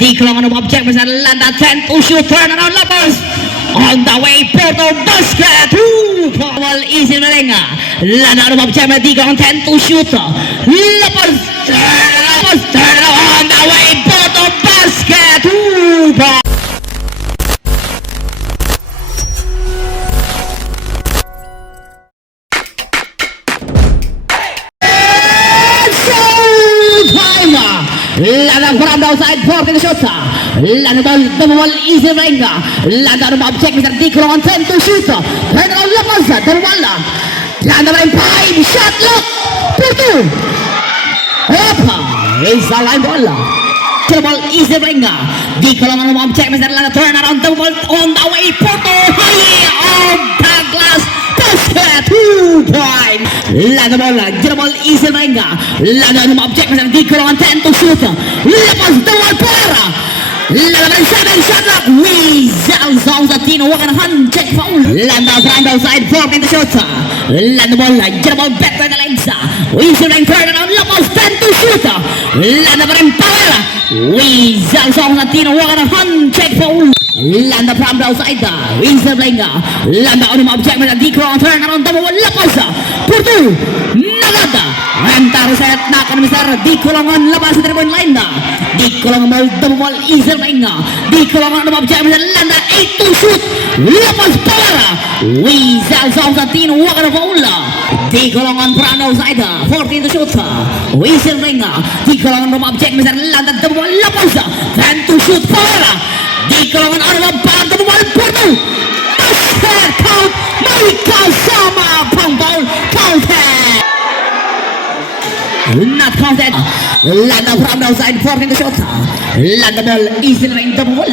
Di kelangan of object besar Landa 10 to shoot turn around Lapas on the way Porto basket ball easy Melenga Landa of object di kelangan 10 to shoot Lapas turn around on the way Porto basket ball. Lada from the outside for the shot. Lada ball, double ball, easy Venga. Lada of object is a decoy on 10 to shoot. Turn on La Paz, Terwala. Lada by 5, shot lock. Porto. Opa, is a line ball. Double ball, easy Venga. Decoy on object is a Lada turn around double ball on the way. Porto, high on the glass. Basket, 2 points. Lada ball, dribble, easy Venga. Lada of object is a decoy on 10 to shoot. Lepas double para. Lada 7 shot lock. Weasel songs at Tino Wagan hand check foul. Landa from the outside 4 in the shot. Lada ball, dribble back to the legs. Weasel and turn around. Lepas 10 to shoot. Lada from power. Weasel songs at Tino Wagan hand check foul. Landa from the outside. Weasel Venga. Landa on the object with a decoy turn around double Lepas. Porto. Nagada. Antar set nak on Mr. Di kolongan lepas dari poin lain dah. Di kolongan ball double ball easy Venga. Di kolongan nomor objek Landa 8 to shoot. Lepas power. Weasel song sa tin wag na foul. Di kolongan front outside 14 to shoot. Weasel Venga. Di kolongan nomor objek Landa double ball lepas 10 to shoot power. Di kolongan nomor double ball Porto. Basket count. Michael sama pang ball counted. Not counted. Landa from the outside 14 the shot. Landa ball easy line double ball.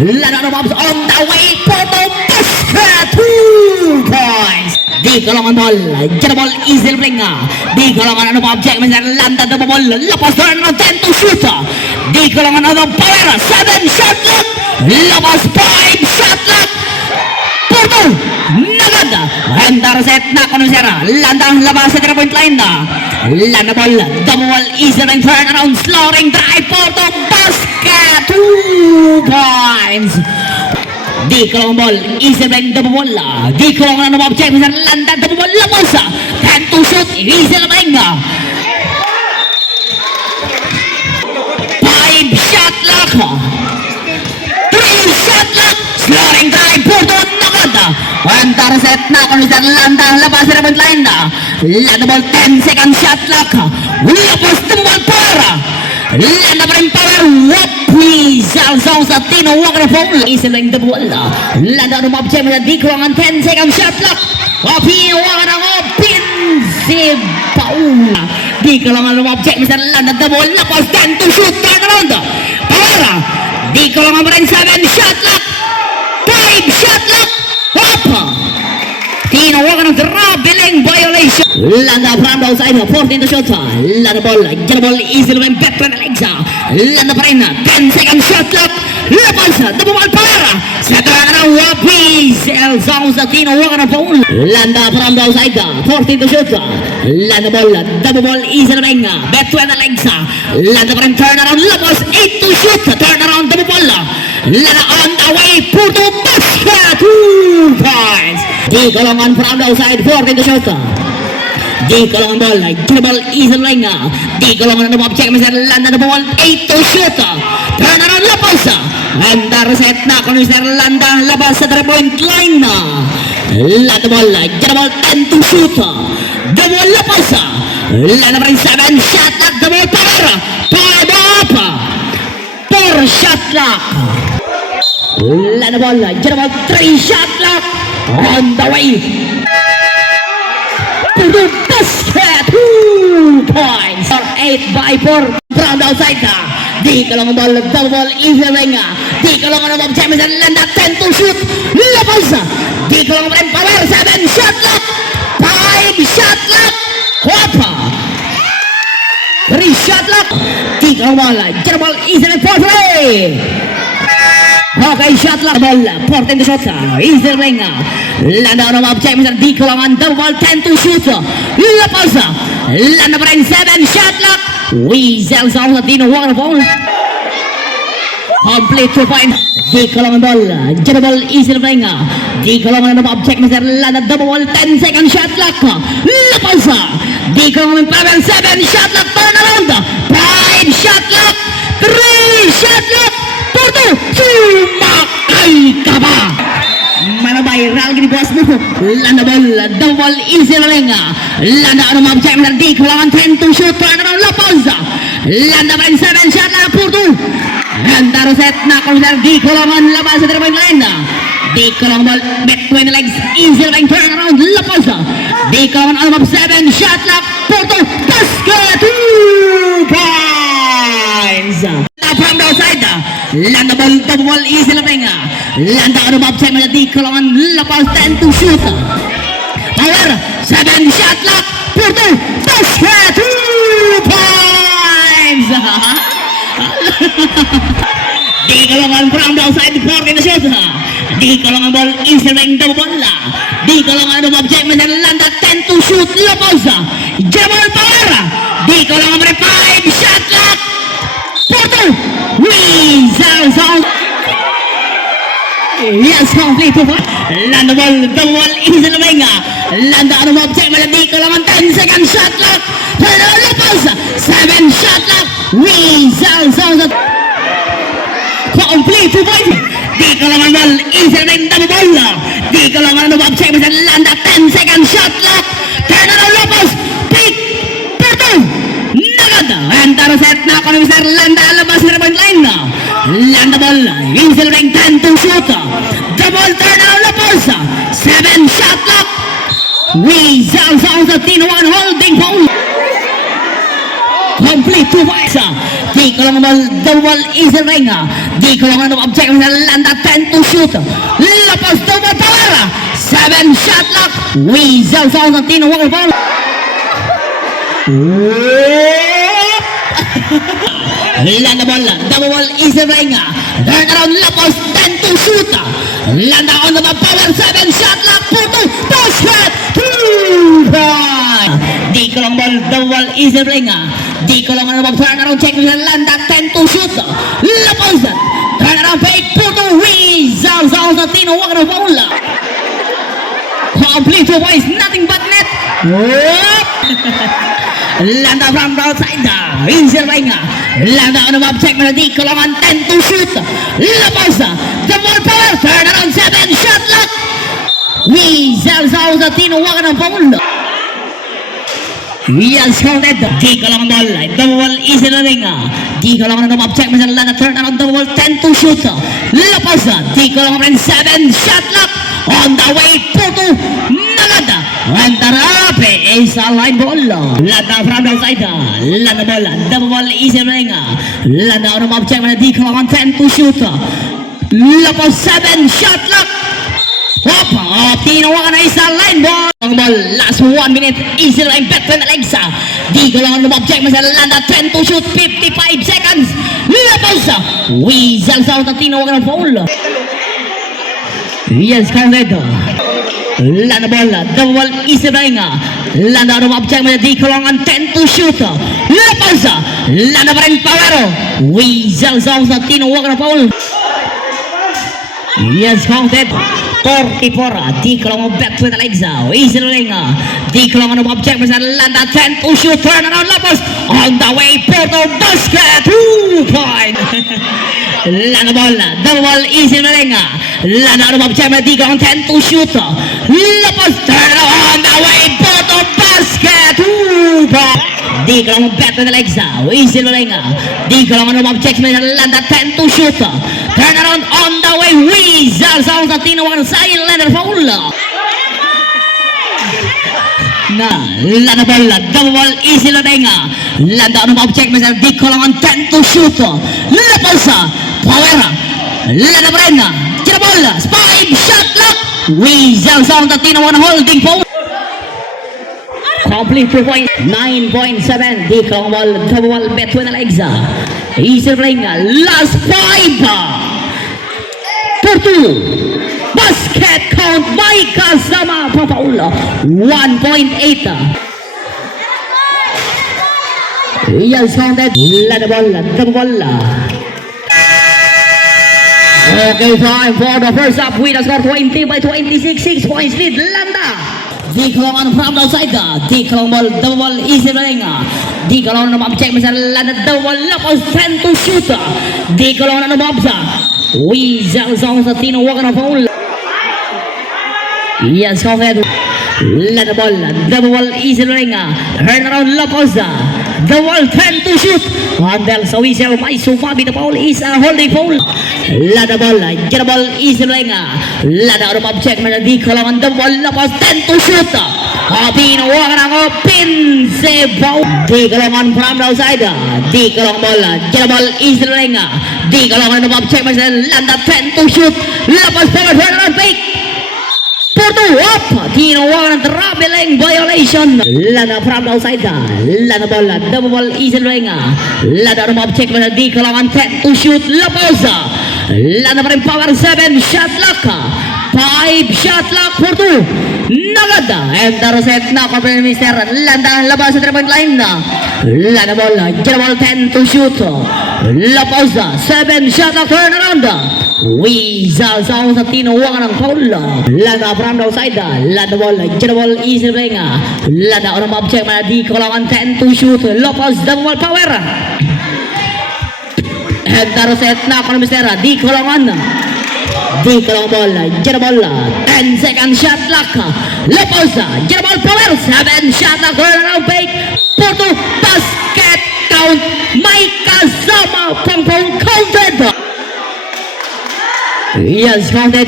Landa on the way Porto basket 2 points. Di kolongan ball jada ball easy Venga. Di kolongan ada objek Landa double ball lepas turn 10 to shoot. Di kolongan ada power 7 shot lock. Lepas 5 shot lock. Porto nagada. Antar set na konusera. Landa labas sa 3 point line na. Landa ball, double ball, easy and turn around, slowing drive, Porto basket, 2 points. Di kolong ball, easy and double ball, di kolong ng object, Landa double ball, labas, 10 to shoot, easy na Venga. 5 shot lock, 3 shot lock, slowing drive, Porto nagada. Antar set na kung Landa labas sa point line na. Landa ball 10 second shot lock. Lepas tembal para. Landa pa rin power. Weasel songs sa Tino wag na foul. Isa lang the ball. Landa ng object na di kurangan 10 second shot lock. Tino wag na offensive foul. Di kurangan ng object na Landa the ball. Lepas 10 to shoot. Turn around. Para. Di kurangan pa rin 7 shot lock. 5 shot lock. Hoppa. Tino wag na traveling violation. Landa from the outside 14 to shot. Landa ball, get ball easy and back to the legs. Landa pa rin 10 second shot clock. Lepas double ball para. Sa turn Weasel songs sa Tino wag na foul. Landa from the outside 14 to shot. Landa ball, double ball easy and back to the legs. Landa pa rin turn around. Lepas 8 to shoot. Turn around double ball. Landa on the way. Porto basket 2 points. Di kolongan from the outside 14 to shot. Di kolongan ball, dribble easy Venga. Di kolongan ng object Landa the ball 8 to shoot. Turn around lepas. Antar set na kung Landa labas sa 3 point line na. Landa ball, dribble 10 to shoot. Double lepas. Landa pa rin 7 shot lock. Double power. 5 up. 4 shot lock. Landa ball, dribble 3 shot lock. On the way. Porto basket 2 points. 8 by 4 from the outside. Di kolongan ball, double ball, easy Venga. Di kolongan ng object Landa 10 to shoot. Lepas. Di kolongan rin power 7 shot lock. 5 shot lock. Hoppa. 3 shot lock. Di kolongan ball, dribble easy and 4 Okay, shot lock ball, 14 to shot. Easy Venga. Landa on object di kolongan double ball 10 to shoot. Lepas. Landa pa rin 7 shot lock. Weasel sa Tino wag na foul. Complete 2 point. Di kolongan ball. Jada ball easy na playing. Di kolongan na object Mr. Landa double ball 10 second shot clock. Lapas. Di kolongan power 7 shot clock turn around. 5 shot clock. 3 shot clock. 4 sumakay ka ba? Mana viral gini bos mo. Landa ball double ball easy na playing. Landa ano object Mr. Di kolongan 10 to shoot turn around. Lapas. Landa pa 7 shot clock. 4 Antara set na komisar di kolongan labas dari point line di kolongan ball between the legs easy line turn around lepas di kolongan almab 7 shot lock Porto basket 2 points from the outside landa ball double ball easy line landa almab 7 di kolongan lepas 10 to shoot power 7 shot lock Porto basket 2 points di kolongan from the outside for the shot di kolongan ball easy ring double ball di kolongan object Landa 10 to shoot lepas Jamal power di kolongan 5 shot lock Porto Wizal sound yes complete Landa ball double ball easy ring Landa object di kolongan 10 second shot lock lepas 7 shot lock Wizal sound complete 2 point di kolongan ball easy ring double ball di kolongan object Landa 10 second shot lock turn around lepas pick Porto nagada antara set na komisar Landa labas dari point line Landa ball easy ring 10 to shoot double turn around lepas 7 shot lock Wizal sounds of Tino one holding foul complete 2 points di kolongan ball double ball easy ring di kolongan object Landa 10 to shoot lepas double power 7 shot lock Wizal sounds of Tino one ball Landa ball double ball easy ring turn around lepas 10 to shoot Landa on the power 7 shot lock Porto basket 2 points di kolongan ball double ball easy ring di kolongan turn around check Landa 10 to shoot lepas turn around fake Porto Wizal sounds of Tino one foul complete 2 points nothing but net Landa from the outside easy ring Landa on the check di kolongan 10 to shoot lepas double power turn around 7 shot lock Wizal sounds of Tino one foul yes counted di kolongan ball double ball easy ring di kolongan object Landa turn around double ball 10 to shoot lepas di kolongan 7 shot lock on the way Porto nagada antara PSA line ball Landa from the side Landa ball double ball easy ring Landa on object di kolongan 10 to shoot lepas 7 shot lock Tino na isa line ball last 1 minute easy line between the legs di kolongan object Landa 10 to shoot 55 seconds lepas Wizal sa Tino na foul yes counted Landa ball double ball easy ring Landa object di kolongan 10 to shoot lepas Landa pa rin power Wizal sa Tino na foul yes counted 44 di kolongan between the legs easy ring di kolongan object Landa 10 to shoot turn around lepas on the way Porto basket 2 point Landa ball double ball easy ring Landa object di kolongan 10 to shoot lepas turn around on the way Porto basket 2 point di kolongan between the legs easy ring di kolongan object Landa 10 to shoot turn around on the way Wizal sounds of Tino one silent foul na Landa ball double ball easy ring Landa object di kolongan 10 to shoot lepas power Landa ball tira ball 5 shot lock Wizal sounds of Tino one holding foul complete 2 point 9.7 di kolongan ball double ball between the legs easy ring last 5 Porto basket count by kasama papaula 1.8 yes counted Landa ball double ball Okay, time for the first up with a score 20 by 26, 6 points lead, Landa. Di Kalongan from the outside, Di Kalong ball, double ball, easy running. Di Kalongan mob check, Mr. Landa, double ball, Lapos, 10 to shoot. Di Kalongan mobs. Weasel songs the Tino walking a foul. Yes, go ahead. Landa ball, double ball, easy running. Turn around, Lapos. The ball 10 to shoot. And then so we shall by so far be the ball is a holding foul. Lada ball, get the ball easy running. Lada out of object, man. Di Kalongan the ball, Lapos 10 to shoot. Pino walking on pin save ball. Di Kalongan from the outside. Di Kalongan ball, get the ball easy running. Di Kalongan the object, man. Landa 10 to shoot. Lapos forward, turn around, fake. Porto up, Tino Warren traveling violation. Lana from the outside, Lana ball, double ball, easy ring. Lana on mob check, Di Kalongan 10 to shoot. Laposa, Lana from power 7 shot luck, 5 shot luck Porto. Nagada and the reset na for Mr. Landa labas sa 3-point line na. Lana ball, get ball 10 to shoot. Laposa 7 shot luck turn around. Weasel sounds sa tinuwakan ng foul. Lada from the outside. Lada ball, get the ball, easy ring. Lada on mob check, Di Kalongan 10 to shoot. Lopez double ball power. And the reset na for Mr. Di Kalongan. Di Kalongan ball, get the ball, 10 second shot clock. Lopez, get the ball power, 7 shot clock, turn around fake. Porto basket count. Mike Kazama pong counted. Yes, counted.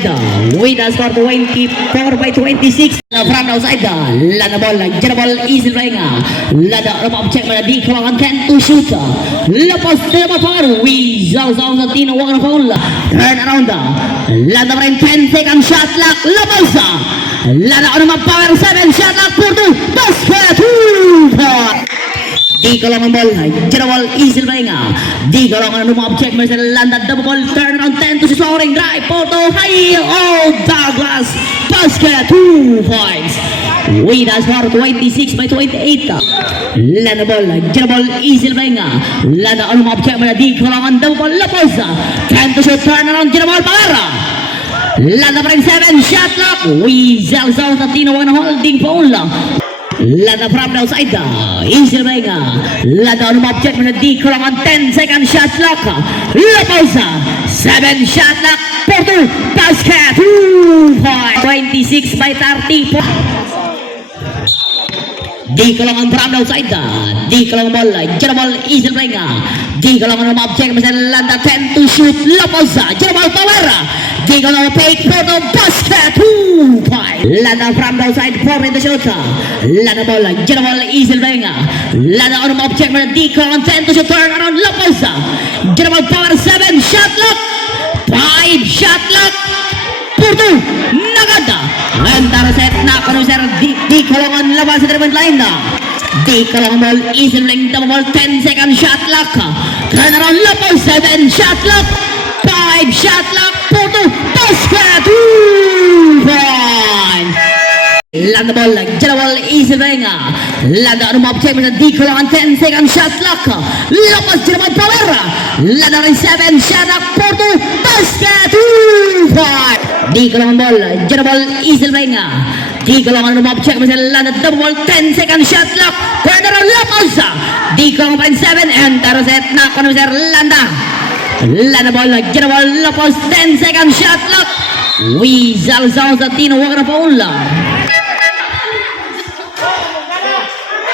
With a score 24 by 26. From outside. Lada ball, get the ball, easy ring. Lada up check, Di Kalongan 10 to shoot. Lapos double power. Weasel sounds a Tino walking foul. Turn around. Lada rin 10 second shot clock. Lapos. Lada on power 7 shot clock. Porto basket. Di Kalongan ball, get the ball, easy ring. Di Kalongan mob check, Mr. Landa double ball, turn around 10 to scoring drive. Porto high, Douglas basket 2 points. With a score 26 by 28. Landa ball, get the ball, easy ring. Landa on mob check, Di Kalongan double ball, Laposa 10 to shoot, turn around, get the ball, Para. Landa ring 7 shot clock. Weasel sounds at Tino one holding foul. Lada from the outside, easy ring. Lada on mob check, Di Kalongan 10 second shot clock. Laposa 7 shot clock. Porto basket 2 points. 26 by 30. Di Kalongan from the outside. Di Kalongan ball, get the ball, easy ring. Di Kalongan mob check, Landa 10 to shoot. Laposa, get the ball power. Di Kalongan fake, Porto basket 2 points. Landa from the outside, 4 in the shot. Landa ball, get the ball, easy ring. Landa on mob check, Di Kalongan 10 to shoot, turn around. Laposa, get the ball power 7 shot lock. 5 shot lock. Porto Nagada. And the reset na Sir Di Kalongan labas sa 3-point line na. Di Kalongan ball, easy ring, double ball, 10 second shot clock. Turn around, Lapos 7 shot clock. 5 shot clock. Porto basket 2 points. Landa ball, get the ball, easy ring. Landa on mob check, Di Kalongan 10 second shot clock. Lapos get the ball power. Landa rin 7 shot clock. Porto basket 2 points. Di Kalongan ball, get the ball, easy ring. Di Kalongan mob check, Landa double ball, 10 second shot clock. Turn around, Lapos. Di Kalongan pa rin 7 and set na Sir Landa. Landa ball, get the ball, Lapos 10 second shot clock. Weasel sounds at Tino walking a foul.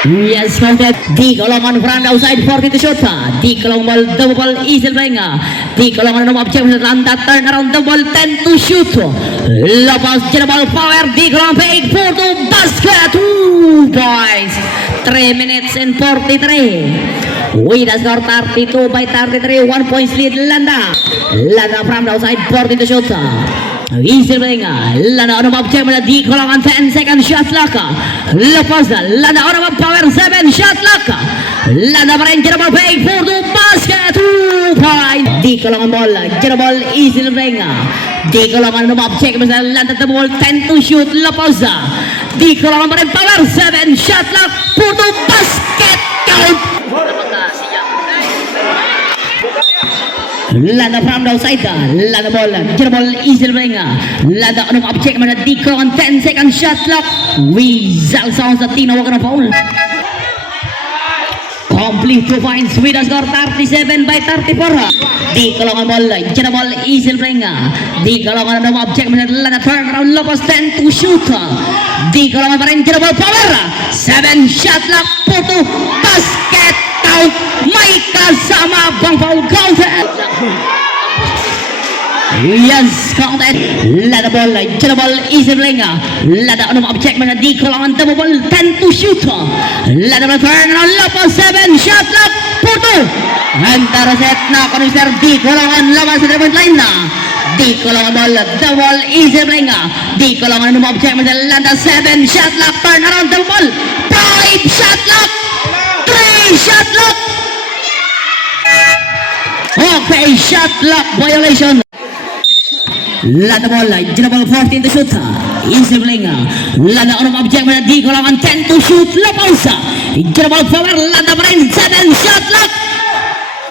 Yes, counted. Di Kalongan from the outside, 40 to shoot. Di Kalongan ball, double ball, easy ring. Di Kalongan mob check, Landa turn around, double ball, 10 to shoot. Lapos get the ball power. Di Kalongan fake, Porto basket 2 points. 3 minutes and 43. With a score 32 by 33, 1 point lead. Landa from the outside, 40 to shoot. Easy ring. Landa on the mob check, Di Kalongan 10 second shot clock. Lapos, Landa on the mob power 7 shot clock. Landa pa rin, get the ball fake, Porto basket 2 points. Di Kalongan ball, get the ball, easy ring. Di Kalongan on the mob check, Landa the ball 10 to shoot. Lapos, Di Kalongan pa rin power 7 shot clock. Porto basket count. Landa from the outside. Landa ball. Get the ball easy ring. Landa on object man di ko on 10 second shot clock. Weasel sounds at Tino Wagner foul. Complete 2 points with a score 37 by 34. Di kolongan bola, jana ball easy ring. Di kolongan ada object Landa turn around Lopez 10 to shoot. Di kolongan parin jana ball power. 7 shot clock Porto basket count. Michael sama bang foul counter. Yes, counted. Lada ball, jana ball easy ring. Lada on object mana di kolongan double ball 10 to shoot. Lada ball turn around Lopez 7 shot clock Porto. Antara set na konser di kolongan lawan 3 point line na. Di kolongan ball double easy ring. Di kolongan on object mana Lada 7 shot clock turn around double ball 5 shot clock 3 shot clock. Okay, shot clock violation. Lada bola, jana ball 14 to shoot. Easy playing. Lada on object mana di kolongan 10 to shoot. Lapausa. Jana ball power. Lada main 7 shot clock.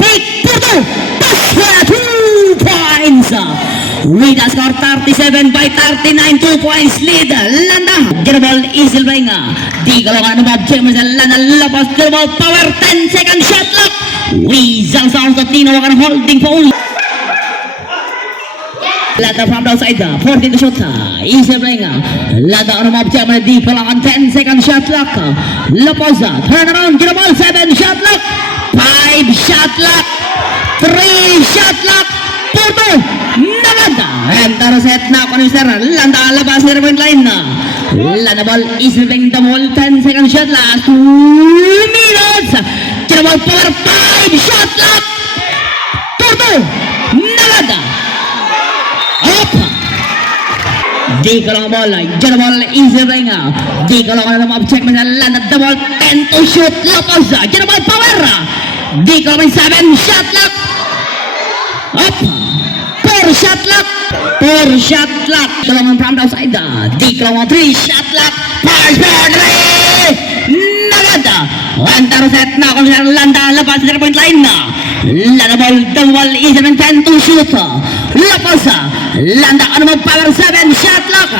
Pick Porto. Basket 2 points. With a score 37 by 39, 2 points lead. Landa. Jana ball easy playing. Di kolongan on object mana Landa lapas. Jana ball power 10 second shot clock. Weasel sounds of Tino Wagner holding foul. Lada from the outside, 14 to shoot. Easy playing. Lada on object mana di kolongan 10 second shot clock. Laposa turn around, get the ball 7 shot clock. 5 shot clock. 3 shot clock. Porto Nagada. Enter set na konser. Landa labas dari point line. Lada ball easy playing the ball 10 second shot last 2 minutes. Get the ball power 5 shot clock. Porto Nagada. Di kolongan bola, jana ball easy ring. Di kolongan dalam objek mana Landa double 10 to shoot. Laposa, jana ball power. Di kolongan 7 shot clock. Up, 4 shot clock. 4 shot clock. Kolongan from the outside. Di kolongan 3 shot clock. Pass for 3. Nagada. Antar set na konser Landa lepas dari point line na. Landa ball double easy ring 10 to shoot. Laposa. Landa on power 7 shot clock.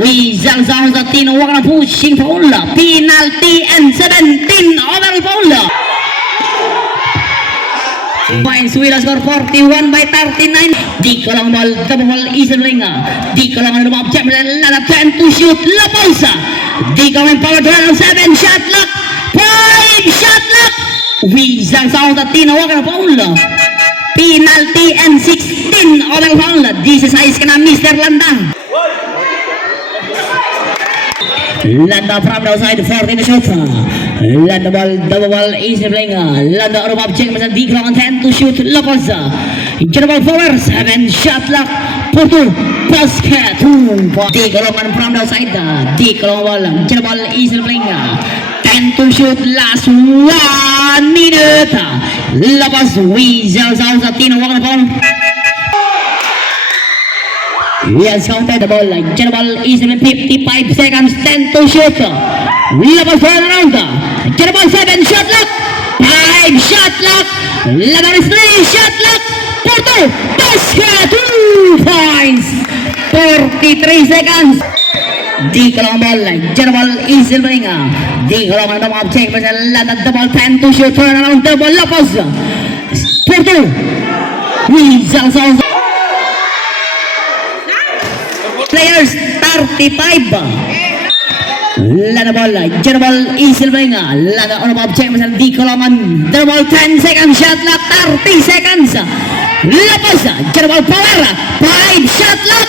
Weasel sounds the Tino Wagner pushing foul. Penalty and 17 over foul. Points with a score 41 by 39. Di kolongan ball double ball easy ring. Di kolongan on object Landa 10 to shoot. Laposa. Di kolongan power 7 shot clock. 5 shot clock. Weasel sounds the Tino Wagner foul. Penalty and 16 over foul. This is ice kena Mr. Landa. Landa from the outside 14 to shoot. Landa ball double ball easy playing. Landa on object masa di kolongan 10 to shoot. Laposa. Jana ball power 7 shot clock. Porto basket 2. Di kolongan from the outside. Di kolongan ball jana ball easy playing. 10 to shoot last 1 minute. Lapas Weasel sounds of Tino Wagner foul. Yes, counted the ball. Jana ball is in 55 seconds. 10 to shoot. Lapas turn around. Jana ball 7 shot clock. 5 shot clock. Lapas 3 shot clock. Porto basket 2 points. 43 seconds. Di kolongan bola, jana ball easy ring. Di kolongan dalam objek pasal Landa double 10 to shoot turn around double Lopez. Porto. Weasel sounds. Players 35. Landa bola, jana ball easy ring. Landa on objek pasal di kolongan double 10 second shot clock 30 seconds. Lopez, jana ball power 5 shot clock.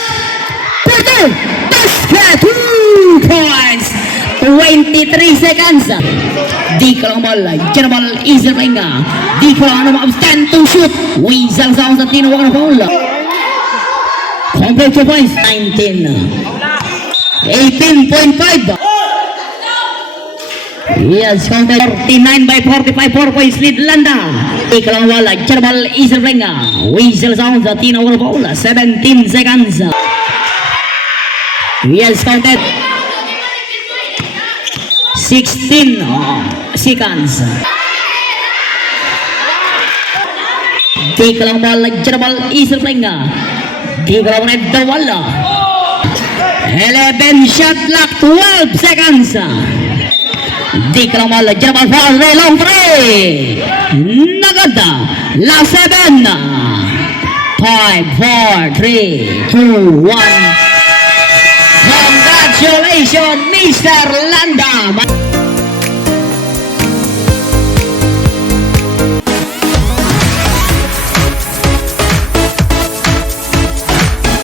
Porto. Basket 2 points. 23 seconds. Di kolongan bola, jana ball easy ring. Di kolongan nomor 10 to shoot. Weasel sounds the Tino Wagner foul. Complete 2 points. 19. 18.5. Yes, counted 49 by 45. 4 points lead Landa. Di kolongan bola, jana ball easy ring. Weasel sounds the Tino Wagner foul. 17 seconds. Yes, counted 16 seconds. Di ka lang malagyan bal isang flinga. Di ka lang red wala. 11 shot clock, 12 seconds. Di ka lang malagyan bal for the long three. Nagada. Last 7. 5, 4, 3, 2, 1. Congratulations, Mr. Landa!